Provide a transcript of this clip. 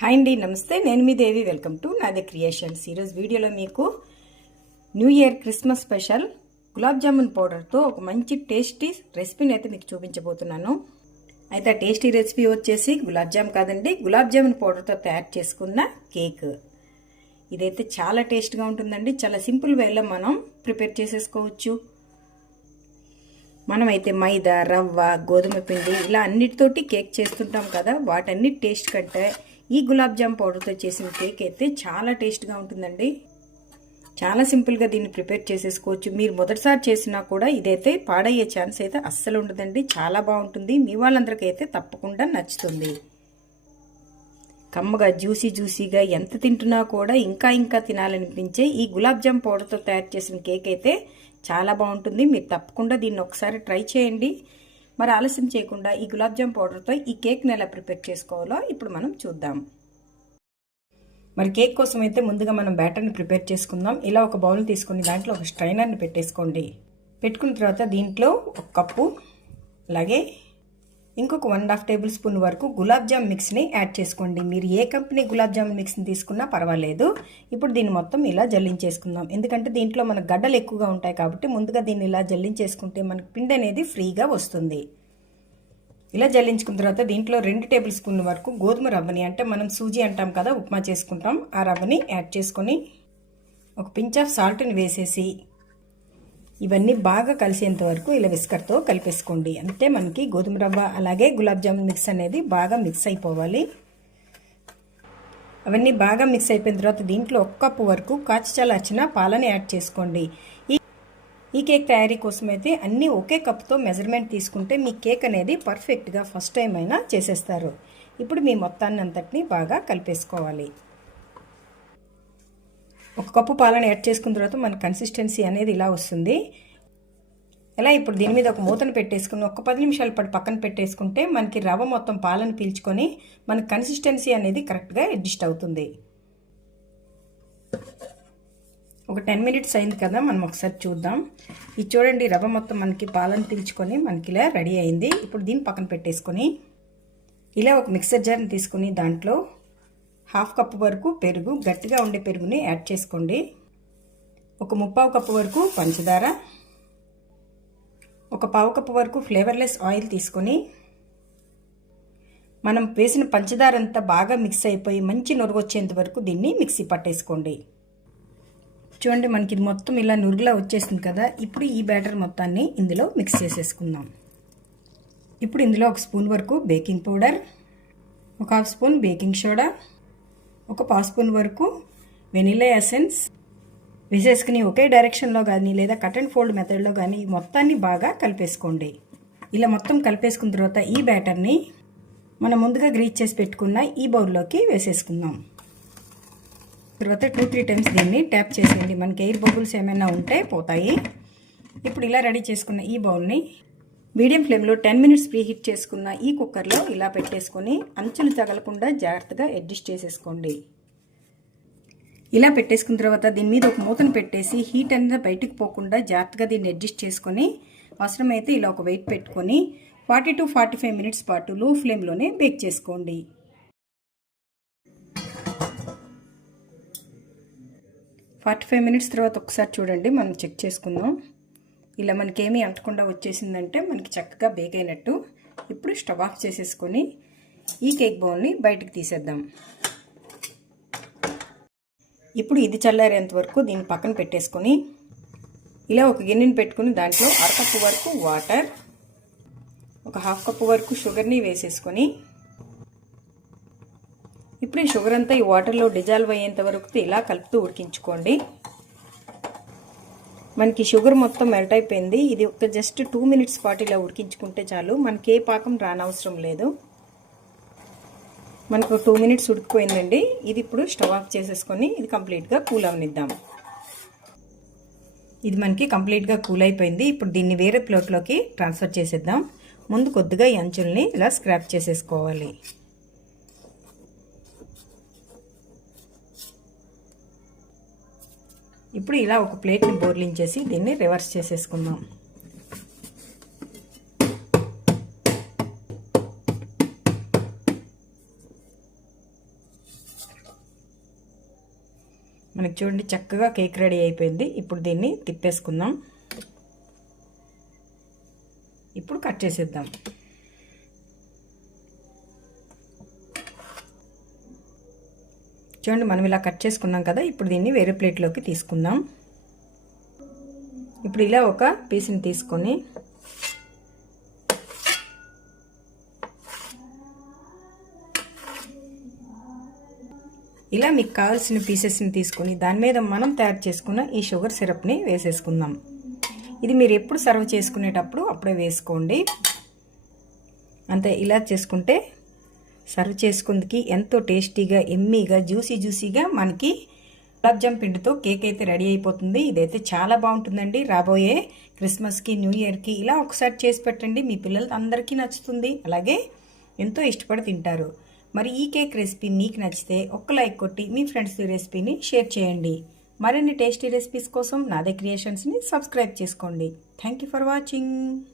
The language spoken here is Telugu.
హాయ్ అండి, నమస్తే. నేను మీ దేవి. వెల్కమ్ టు నాది క్రియేషన్స్. ఈరోజు వీడియోలో మీకు new year Christmas special gulab jamun పౌడర్తో ఒక మంచి టేస్టీ రెసిపీని అయితే మీకు చూపించబోతున్నాను. అయితే ఆ టేస్టీ రెసిపీ వచ్చేసి గులాబ్ జామ్ కాదండి, గులాబ్ జామున్ పౌడర్తో తయారు చేసుకున్న కేక్. ఇదైతే చాలా టేస్ట్గా ఉంటుందండి. చాలా సింపుల్ వేలో మనం ప్రిపేర్ చేసేసుకోవచ్చు. మనమైతే మైదా, రవ్వ, గోధుమ పిండి ఇలా అన్నిటితోటి కేక్ చేస్తుంటాం కదా, వాటన్నిటి టేస్ట్ కంటే ఈ గులాబ్ జామ్ పౌడర్తో చేసిన కేక్ అయితే చాలా టేస్ట్గా ఉంటుందండి. చాలా సింపుల్గా దీన్ని ప్రిపేర్ చేసేసుకోవచ్చు. మీరు మొదటిసారి చేసినా కూడా ఇదైతే పాడయ్యే ఛాన్స్ అయితే అస్సలు ఉండదండి. చాలా బాగుంటుంది. మీ వాళ్ళందరికీ అయితే తప్పకుండా నచ్చుతుంది. కమ్మగా జ్యూసీగా ఎంత తింటున్నా కూడా ఇంకా ఇంకా తినాలనిపించే ఈ గులాబ్ జామ్ పౌడర్తో తయారు చేసిన కేక్ అయితే చాలా బాగుంటుంది. మీరు తప్పకుండా దీన్ని ఒకసారి ట్రై చేయండి. మరి ఆలస్యం చేయకుండా ఈ గులాబ్ జామ్ పౌడర్తో ఈ కేక్ని ఎలా ప్రిపేర్ చేసుకోవాలో ఇప్పుడు మనం చూద్దాం. మరి కేక్ కోసం అయితే ముందుగా మనం బ్యాటర్ని ప్రిపేర్ చేసుకుందాం. ఇలా ఒక బౌల్ తీసుకుని దాంట్లో ఒక స్ట్రైనర్ని పెట్టేసుకోండి. పెట్టుకున్న తర్వాత దీంట్లో ఒక కప్పు, అలాగే ఇంకొక 1.5 టేబుల్ స్పూన్ వరకు గులాబ్ జామ్ మిక్స్ని యాడ్ చేసుకోండి. మీరు ఏ కంపెనీ గులాబ్ జామ్ మిక్స్ని తీసుకున్నా పర్వాలేదు. ఇప్పుడు దీన్ని మొత్తం ఇలా జల్లించేసుకుందాం. ఎందుకంటే దీంట్లో మనకు గడ్డలు ఎక్కువగా ఉంటాయి కాబట్టి ముందుగా దీన్ని ఇలా జల్లించేసుకుంటే మనకు పిండి అనేది ఫ్రీగా వస్తుంది. ఇలా జల్లించుకున్న తర్వాత దీంట్లో 2 టేబుల్ స్పూన్ల వరకు గోధుమ రవ్వని, అంటే మనం సూజీ అంటాం కదా, ఉప్మా చేసుకుంటాం, ఆ రవ్వని యాడ్ చేసుకొని ఒక పించ్ ఆఫ్ సాల్ట్ని వేసేసి ఇవన్నీ బాగా కలిసేంత వరకు ఇలా విస్కర్తో కలిపేసుకోండి. అంటే మనకి గోధుమ రవ్వ అలాగే గులాబ్ జామున్ మిక్స్ అనేది బాగా మిక్స్ అయిపోవాలి. అవన్నీ బాగా మిక్స్ అయిపోయిన తర్వాత దీంట్లో 1 కప్పు వరకు కాచి చల్లార్చిన పాలని యాడ్ చేసుకోండి. ఈ కేక్ తయారీ కోసం అయితే అన్నీ ఒకే కప్తో మెజర్మెంట్ తీసుకుంటే మీ కేక్ అనేది పర్ఫెక్ట్గా ఫస్ట్ టైం అయినా చేసేస్తారు. ఇప్పుడు మీ మొత్తాన్ని అంతటిని బాగా కలిపేసుకోవాలి. 1 కప్పు పాలను యాడ్ చేసుకున్న తర్వాత మన కన్సిస్టెన్సీ అనేది ఇలా వస్తుంది. ఇలా ఇప్పుడు దీని మీద ఒక మూతను పెట్టేసుకుని ఒక 10 నిమిషాల పాటు పక్కన పెట్టేసుకుంటే మనకి రవ్వ మొత్తం పాలను పీల్చుకొని మన కన్సిస్టెన్సీ అనేది కరెక్ట్గా అడ్జస్ట్ అవుతుంది. ఒక 10 మినిట్స్ అయింది కదా, మనం ఒకసారి చూద్దాం. ఇది చూడండి, రవ్వ మొత్తం మనకి పాలను పీల్చుకొని మనకి ఇలా రెడీ అయింది. ఇప్పుడు దీన్ని పక్కన పెట్టేసుకొని ఇలా ఒక మిక్సర్ జార్ని తీసుకుని దాంట్లో 1/2 కప్పు వరకు పెరుగు, గట్టిగా ఉండే పెరుగుని యాడ్ చేసుకోండి. ఒక 1/4 కప్పు వరకు పంచదార, ఒక 1/4 కప్పు వరకు ఫ్లేవర్లెస్ ఆయిల్ తీసుకొని మనం వేసిన పంచదార అంతా బాగా మిక్స్ అయిపోయి మంచి నురుగు వచ్చేంత వరకు దీన్ని మిక్సీ పట్టేసుకోండి. చూడండి, మనకి ఇది మొత్తం ఇలా నురుగులా వచ్చేసింది కదా. ఇప్పుడు ఈ బ్యాటర్ మొత్తాన్ని ఇందులో మిక్స్ చేసేసుకుందాం. ఇప్పుడు ఇందులో 1 స్పూన్ వరకు బేకింగ్ పౌడర్, ఒక 1/2 స్పూన్ బేకింగ్ సోడా, ఒక 1/2 స్పూన్ వరకు వెనిలా ఎసెన్స్ వేసేసుకుని ఒకే డైరెక్షన్లో కానీ లేదా కట్ అండ్ ఫోల్డ్ మెథడ్లో కానీ మొత్తాన్ని బాగా కలిపేసుకోండి. ఇలా మొత్తం కలిపేసుకున్న తర్వాత ఈ బ్యాటర్ని మనం ముందుగా గ్రీజ్ చేసి పెట్టుకున్న ఈ బౌల్లోకి వేసేసుకుందాం. తర్వాత 2-3 టైమ్స్ దీన్ని ట్యాప్ చేసేయండి. మనకి ఎయిర్ బబుల్స్ ఏమైనా ఉంటే పోతాయి. ఇప్పుడు ఇలా రెడీ చేసుకున్న ఈ బౌల్ని మీడియం ఫ్లేమ్లో 10 మినిట్స్ ప్రీ హీట్ చేసుకున్న ఈ కుక్కర్లో ఇలా పెట్టేసుకొని అంచులు తగలకుండా జాగ్రత్తగా అడ్జస్ట్ చేసేసుకోండి. ఇలా పెట్టేసుకున్న తర్వాత దీని మీద ఒక మూతను పెట్టేసి హీట్ అనేది బయటికి పోకుండా జాగ్రత్తగా దీన్ని అడ్జస్ట్ చేసుకొని అవసరమైతే ఇలా ఒక వెయిట్ పెట్టుకొని 40 to 45 మినిట్స్ పాటు లో ఫ్లేమ్లోనే బేక్ చేసుకోండి. 45 మినిట్స్ తర్వాత ఒకసారి చూడండి, మనం చెక్ చేసుకుందాం. ఇలా మనకేమీ అంటకుండా వచ్చేసిందంటే మనకి చక్కగా బేక్ అయినట్టు. ఇప్పుడు స్టవ్ ఆఫ్ చేసేసుకొని ఈ కేక్ బౌల్ని బయటకు తీసేద్దాం. ఇప్పుడు ఇది చల్లారేంత వరకు దీన్ని పక్కన పెట్టేసుకొని ఇలా ఒక గిన్నెని పెట్టుకుని దాంట్లో 1/2 కప్పు వరకు వాటర్, ఒక 1/2 కప్పు వరకు షుగర్ని వేసేసుకొని ఇప్పుడు ఈ షుగర్ అంతా ఈ వాటర్లో డిజాల్వ్ అయ్యేంత వరకు ఇలా కలుపుతూ ఉడికించుకోండి. మనకి షుగర్ మొత్తం మెల్ట్ అయిపోయింది. ఇది ఒక జస్ట్ 2 మినిట్స్ పాటు ఇలా ఉడికించుకుంటే చాలు. మనకి ఏ పాకం రానవసరం లేదు. మనకు 2 మినిట్స్ ఉడికిపోయిందండి. ఇది ఇప్పుడు స్టవ్ ఆఫ్ చేసేసుకొని ఇది కంప్లీట్గా కూల్ అవనిద్దాం. ఇది మనకి కంప్లీట్గా కూల్ అయిపోయింది. ఇప్పుడు దీన్ని వేరే ప్లేట్లోకి ట్రాన్స్ఫర్ చేసేద్దాం. ముందు కొద్దిగా ఈ అంచుల్ని ఇలా స్క్రాప్ చేసేసుకోవాలి. ఇప్పుడు ఇలా ఒక ప్లేట్ని బోర్లించేసి దీన్ని రివర్స్ చేసేసుకుందాం. మనకి చూడండి చక్కగా కేక్ రెడీ అయిపోయింది. ఇప్పుడు దీన్ని తిప్పేసుకుందాం. ఇప్పుడు కట్ చేసేద్దాం. చూడండి మనం ఇలా కట్ చేసుకున్నాం కదా. ఇప్పుడు దీన్ని వేరే ప్లేట్లోకి తీసుకుందాం. ఇప్పుడు ఇలా ఒక పీస్ని తీసుకొని ఇలా మీకు కావాల్సిన పీసెస్ని తీసుకొని దాని మీద మనం తయారు చేసుకున్న ఈ షుగర్ సిరప్ని వేసేసుకుందాం. ఇది మీరు ఎప్పుడు సర్వ్ చేసుకునేటప్పుడు అప్పుడే వేసుకోండి. అంతే, ఇలా చేసుకుంటే సర్వ్ చేసుకుందికి ఎంతో టేస్టీగా, ఎమ్మీగా, జ్యూసీగా మనకి గులాబ్ జామ్ పిండితో కేక్ అయితే రెడీ అయిపోతుంది. ఇదైతే చాలా బాగుంటుందండి. రాబోయే క్రిస్మస్కి, న్యూ ఇయర్కి ఇలా ఒకసారి చేసి పెట్టండి. మీ పిల్లలకి అందరికీ నచ్చుతుంది. అలాగే ఎంతో ఇష్టపడి తింటారు. మరి ఈ కేక్ రెసిపీ మీకు నచ్చితే ఒక్క లైక్ కొట్టి మీ ఫ్రెండ్స్ రెసిపీని షేర్ చేయండి. మరిన్ని టేస్టీ రెసిపీస్ కోసం నాదే క్రియేషన్స్ని సబ్స్క్రైబ్ చేసుకోండి. Thank you for watching.